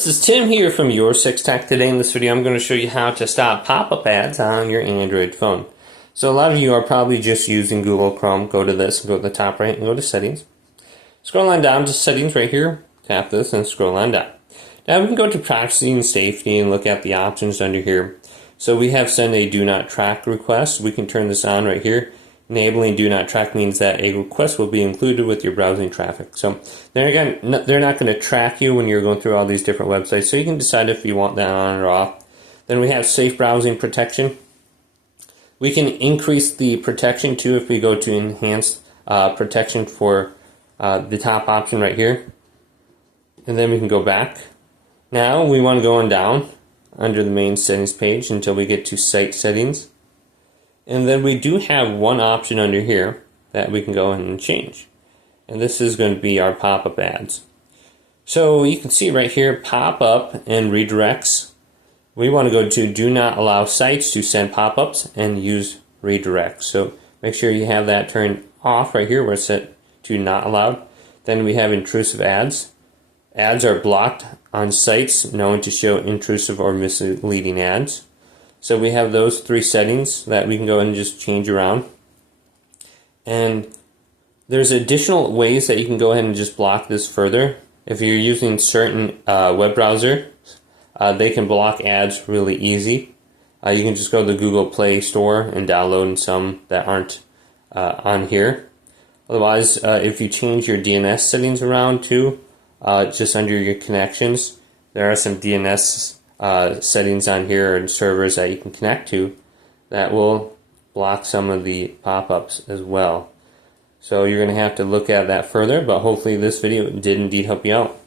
This is Tim here from Your Six Tech. Today in this video I'm going to show you how to stop pop-up ads on your Android phone. So a lot of you are probably just using Google Chrome. Go to this, go to the top right and go to settings. Scroll on down to settings right here, tap this and scroll on down. Now we can go to privacy and safety and look at the options under here. So we have send a do not track request. We can turn this on right here. Enabling do not track means that a request will be included with your browsing traffic. So there again, they're not going to track you when you're going through all these different websites. So you can decide if you want that on or off. Then we have safe browsing protection. We can increase the protection too if we go to enhanced protection for the top option right here. And then we can go back. Now we want to go on down under the main settings page until we get to site settings. And then we do have one option under here that we can go ahead and change. And this is going to be our pop-up ads. So you can see right here, pop-up and redirects. We want to go to do not allow sites to send pop-ups and use redirects. So make sure you have that turned off right here where it's set to not allowed. Then we have intrusive ads. Ads are blocked on sites known to show intrusive or misleading ads. So we have those three settings that we can go ahead and just change around. And there's additional ways that you can go ahead and just block this further. If you're using certain web browsers, they can block ads really easy. You can just go to the Google Play Store and download some that aren't on here. Otherwise, if you change your DNS settings around too, just under your connections, there are some DNS settings on here and servers that you can connect to that will block some of the pop-ups as well. So you're going to have to look at that further, but hopefully this video did indeed help you out.